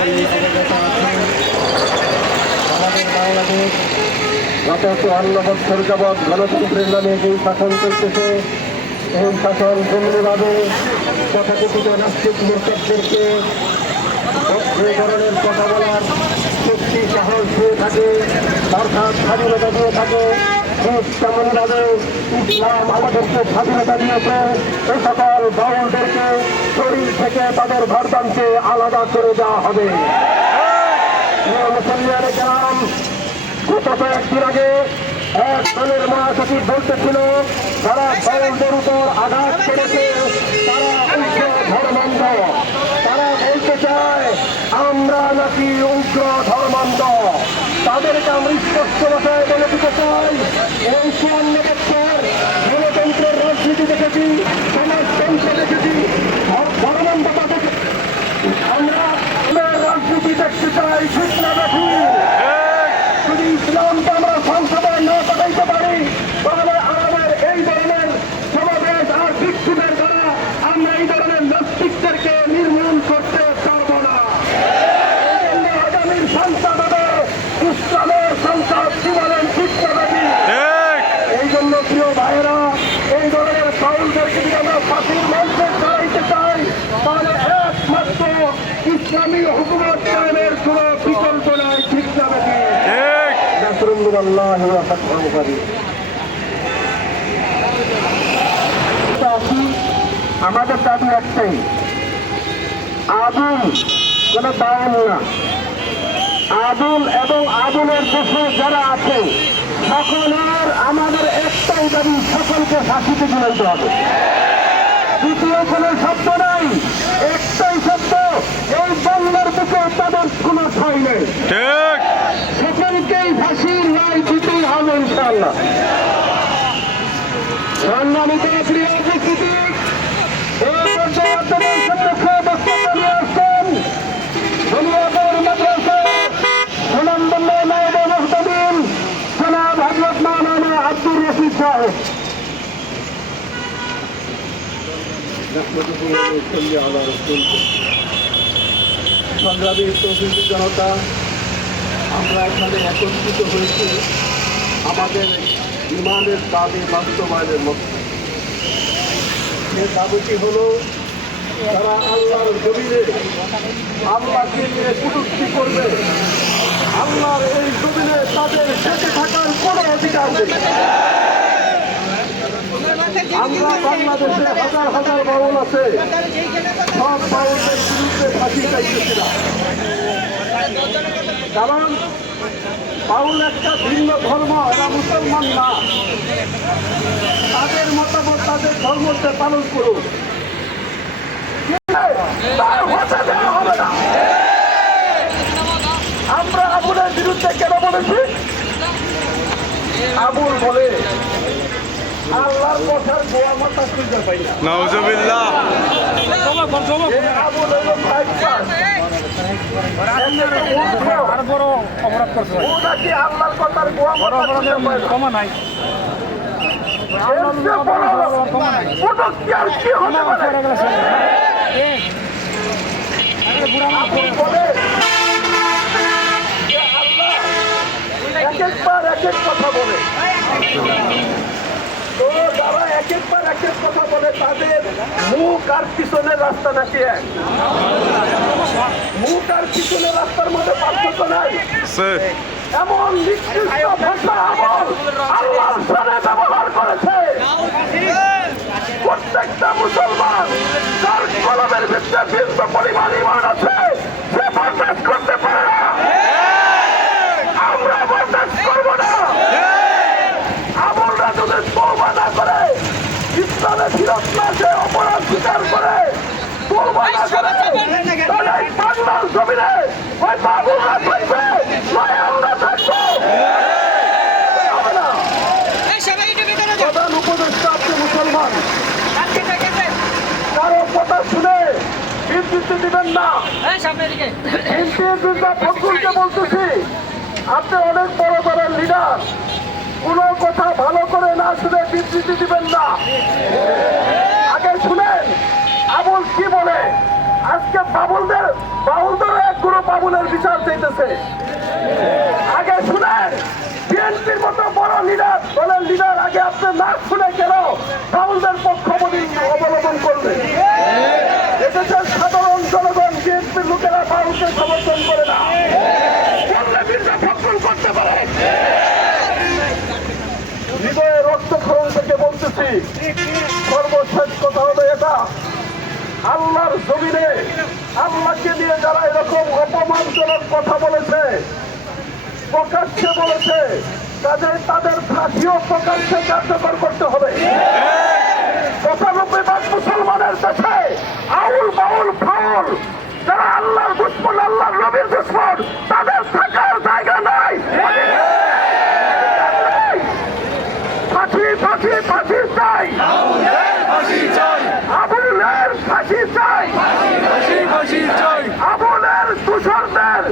আমাদের বাংলাদেশ গত 54 বছর যাবৎ গণতন্ত্রের নামে যেই শাসন চলতেছে, এই শাসন যেমনিভাবে তথাকথিত নাস্তিক মোর্চাদেরকে যে ধরনের কথা বলার শক্তি সাহস দিয়ে থাকে, অর্থাৎ স্বাধীনতা দিয়ে থাকে, ঠিক তেমনভাবে ইসলাম আমাদেরকে স্বাধীনতা দিয়েছে। এই সকল বাউলদেরকে শরীর থেকে তাদের ভারদানকে আলাদা করে দেওয়া হবে। মুসলমানের গ্রাম গত কয়েকদিন আগে এক দলের মহাসচিব বলতেছিল, যারা বাউলদের উপর আঘাত করেছে তারা উগ্র ধর্মান্ধ। তারা বলতে চায় আমরা নাকি উগ্র ধর্মান্ধ। তাদেরকে আমরা স্পষ্ট ভাষায় বলে দিতে চাই, এই 54 বছর গণতন্ত্রের রাজনীতি দেখেছি, সমাজতন্ত্র দেখেছি, ধর্মান্ধতা দেখেছি। আমরা রাজনীতি দেখতে চাই, ঠিক না দেখি? যদি ইসলামকে আমরা সংসদে না পাঠাইতে পারি, তাহলে আমাদের এই ধরনের সমাবেশ আর বিক্ষোভের দ্বারা আমরা এই ধরনের নাস্তিকদেরকে নির্মূল করতে পারবো না। আগামীর সংসদ হবে ইসলামের সংসদ, কি বলেন? ঠিক না দেখি? এই জন্য প্রিয় ভাইয়েরা, এই ধরনের বাউলদেরকে যদি আমরা ফাঁসির মঞ্চে চালাইতে চাই, তাহলে একমাত্র ইসলামী হুকুমত কায়েমের কোনো বিকল্প নাই। ঠিক না দেখি? আমাদের দাবি একটাই, আবুল কোন বাউল না। আবুল এবং আবুলের দেশে যারা আছে সকলের আমাদের একটাই দাবি, সকলকে ফাঁসিতে ঝুলাইতে হবে। দ্বিতীয় কোন শব্দ নাই, একটাই শব্দ, এই বাংলার বুকে তাদের কোন ঠাঁই নেই। সকলকেই ফাঁসির রায় দিতেই হবে ইনশাআল্লাহ। সম্মানিত প্রিয় উপস্থিতি, এই পর্যায়ে আপনাদের সম্মুখে বক্তব্য নিয়ে আসছেন বুনিয়াদের মাদ্রাসার সুনামধন্য নায়েব মুহতামিম জনাব হযরত মাওলানা আব্দুর রশিদ সাহেব। সংগ্রামী তৌহিদি জনতা, আমরা এখানে একত্রিত হয়েছি আমাদের ইমানের দাবি বাস্তবায়নের লক্ষ্যে। যে দাবিটি হলো, তারা আল্লাহর জমিনে আল্লাহকে নিয়ে কটূক্তি করবে, আল্লাহর এই জমিনে তাদের বেঁচে থাকার কোনো অধিকার নেই। আমরা বাংলাদেশে হাজার হাজার বাউল আছে, সব বাউলদের বিরুদ্ধে ফাঁসি চাইতেছি না। কারণ বাউল একটা ভিন্ন ধর্ম, এরা মুসলমান না। তাদের মতামত তাদের ধর্মকে পালন করুন, হবে না। আমরা আবুলের বিরুদ্ধে কেন বলেছি? আবুল বলে আল্লাহর কথার গোয়া মাথা খুঁজে পাই না। নাউজুবিল্লাহ। আবুল এবং আর বড় অপরাধ করছে, ও নাকি আল্লাহর কথার গোয়া মাথা কমা নাই। একবার এক এক কথা বলে, তো যারা এক একবার এক এক কথা বলে তাদের মুখ আর পিছনের রাস্তা নাকি এক? মুখ আর পিছনের রাস্তার মধ্যে পার্থক্য নাই। এমন নিকৃষ্ট ভাষা আল্লাহর সামনে ব্যবহার করেছে, প্রত্যেকটা মুসলমান যার কলমের ভিতরে বিন্দু পরিমাণ ঈমান আছে সে বরদাস্ত করতে পারে না। আমরা বরদাস্ত করব না। আমলরা যদি তওবা না করে, ইসলামে ফিরত না আসে, অপরাধ স্বীকার করে, তওবা না করে, তাহলে বাংলার জমিনে ওই বাবুরা থাকবে, নয় আমরা থাকবো। প্রধান উপদেষ্টা আপনি মুসলমান, কারো কথা শুনে বিবৃতি দিবেন না। ফখরুলকে বলতেছি, আপনি অনেক বড় বড় লিডার, কোনো কথা ভালো করে না শুনে বিবৃতি দিবেন না। আগে শুনেন আবুল কি বলে। আজকে বাউলদের এক গ্রুপ করছে। আগে শুনেন, বিএনপির মতো বড় লিডার, দলের লিডার আগে আপনি না শুনে কেন বাউলদের পক্ষপাতী অবলম্বন করবে? এদেশের সাধারণ জনগণ বিএনপির লোকেরা বাউলকে সমর্থন করে না, করতে পারে। হৃদয়ে রক্তক্ষরণ থেকে বলতেছি, সর্বশেষ কথা হবে এটা, আল্লাহর জমিনে আল্লাহকে নিয়ে যারা এরকম অপমানজনক কথা বলেছে, প্রকাশ্যে বলেছে, কাজে তাদের ফাঁসিও প্রকাশ্যে কার্যকর করতে হবে। ৯৫% মুসলমানের দেশে আউল বাউল ফাউল যারা আল্লাহর দুশ্মন, আল্লাহর নবীর দুশ্মন, তাদের থাকার জায়গা নাই। ফাঁসি ফাঁসি ফাঁসি চাই, আবুলের ফাঁসি চাই, আবুলের দূষণদের